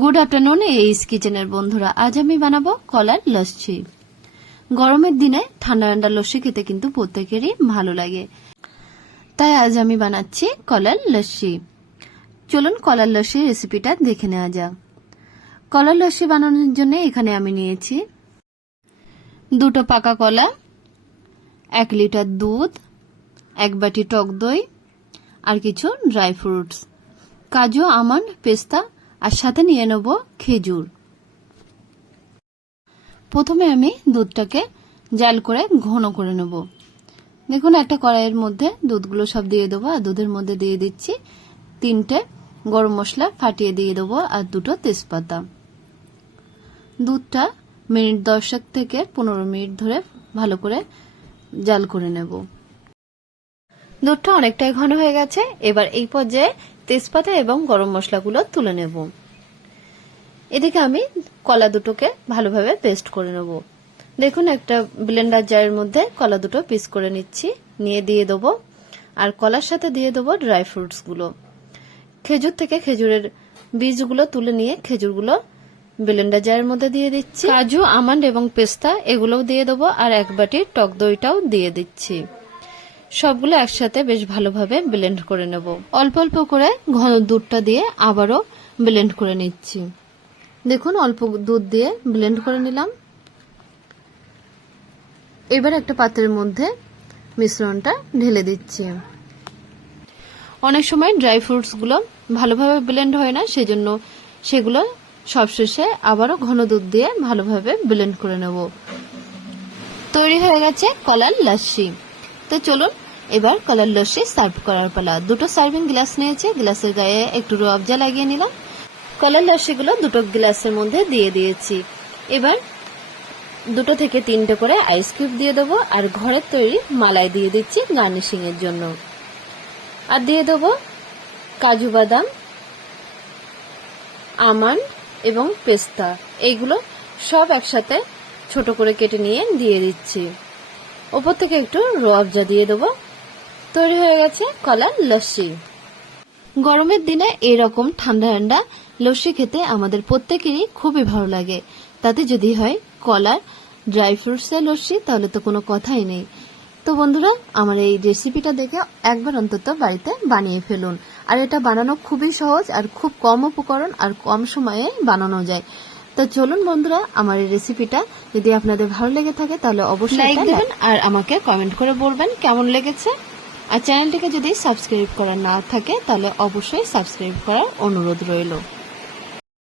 Good afternoon এইস কিচেনের বন্ধুরা, আজ আমি বানাবো কলার লস্যি। গরমের দিনে ঠান্ডা ঠান্ডা লস্যি খেতে কিন্তু প্রত্যেকেরই ভালো লাগে, তাই আজ আমি বানাচ্ছি কলার লস্যি। চলুন কলার লস্যি রেসিপিটা দেখে নেওয়া যাক। কলার লস্যি বানানোর জন্য এখানে আমি নিয়েছি 2টো পাকা কলা, 1 লিটার দুধ, 1 বাটি টক দই আর কিছু ড্রাই ফ্রুটস, কাজু, আমন্ড, পেস্তা আর সাথে নিয়ে নেব খেজুর। প্রথমে আমি দুধটাকে জাল করে ঘন করে নেব। দেখুন একটা কড়াইয়ের মধ্যে দুধগুলো সব দিয়ে দেবো, আর দুধের মধ্যে দিয়ে দিচ্ছি 3টে গরম মশলা ফাটিয়ে দিয়ে দেবো আর 2টো তেজপাতা। দুধটা মিনিট 10 থেকে 15 মিনিট ধরে ভালো করে জাল করে নেব। দুধটা অনেকটাই ঘন হয়ে গেছে, এবার এই পর্যায়ে তেজপাতা এবং গরম মশলাগুলো তুলে নেব। এদিকে আমি কলা দুটোকে ভালোভাবে পেস্ট করে নেব। দেখুন একটা ব্লেন্ডার জারের মধ্যে কলা দুটো পিস করে নিচ্ছি, নিয়ে দিয়ে দেবো, আর কলার সাথে দিয়ে দেবো ড্রাই ফ্রুটসগুলো। খেজুর থেকে খেজুরের বীজগুলো তুলে নিয়ে খেজুরগুলো ব্লেন্ডার জারের মধ্যে দিয়ে দিচ্ছি। কাজু, আমন্ড এবং পেস্তা এগুলোও দিয়ে দেবো, আর 1 বাটি টক দইটাও দিয়ে দিচ্ছি। সবগুলো একসাথে বেশ ভালোভাবে ব্লেন্ড করে নেব। অল্প অল্প করে ঘন দুধটা দিয়ে আবারও ব্লেন্ড করে নিচ্ছি। দেখুন অল্প দুধ দিয়ে ব্লেন্ড করে নিলাম। এবার একটা পাত্রের মধ্যে মিশ্রণটা ঢেলে দিচ্ছি। অনেক সময় ড্রাই ফ্রুটসগুলো ভালোভাবে ব্লেন্ড হয় না, সেজন্য সেগুলো সবশেষে আবারও ঘন দুধ দিয়ে ভালোভাবে ব্লেন্ড করে নেব। তৈরি হয়ে গেছে কলার লস্যি। তো চলুন এবার কলার লস্যি সার্ভ করার পালা। 2টো সার্ভিং গ্লাস নিয়েছি, গ্লাসের গায়ে একটু রুয়াবজা লাগিয়ে নিলাম। কলার লস্যিগুলো 2টো গ্লাসের মধ্যে দিয়ে দিয়েছি। এবার 2 থেকে 3টে করে আইস কিউব দিয়ে দেবো, আর ঘরের তৈরি মালাই দিয়ে দিচ্ছি গার্নিশিং এর জন্য। আর দিয়ে দেবো কাজু বাদাম, আমন্ড এবং পেস্তা, এইগুলো সব একসাথে ছোট করে কেটে নিয়ে দিয়ে দিচ্ছি। ওপর থেকে একটু রুয়াবজা দিয়ে দেবো। তৈরি হয়ে গেছে কলার লস্যি। গরমের দিনে এরকম ঠান্ডা ঠান্ডা লস্যি খেতে আমাদের প্রত্যেকেরই খুবই ভালো লাগে। তাতে যদি হয় কলার ড্রাই ফ্রুটসের লস্যি, তাহলে তো কোনো কথাই নেই। তো বন্ধুরা, আমার এই রেসিপিটা দেখে একবার অন্তত বাড়িতে বানিয়ে ফেলুন। আর এটা বানানো খুবই সহজ, আর খুব কম উপকরণ আর কম সময়ে বানানো যায়। তো চলুন বন্ধুরা, আমার এই রেসিপিটা যদি আপনাদের ভালো লেগে থাকে তাহলে অবশ্যই লাইক দেবেন, আর আমাকে কমেন্ট করে বলবেন কেমন লেগেছে। আর চ্যানেলটিকে যদি সাবস্ক্রাইব করা না থাকে তাহলে অবশ্যই সাবস্ক্রাইব করার অনুরোধ রইল।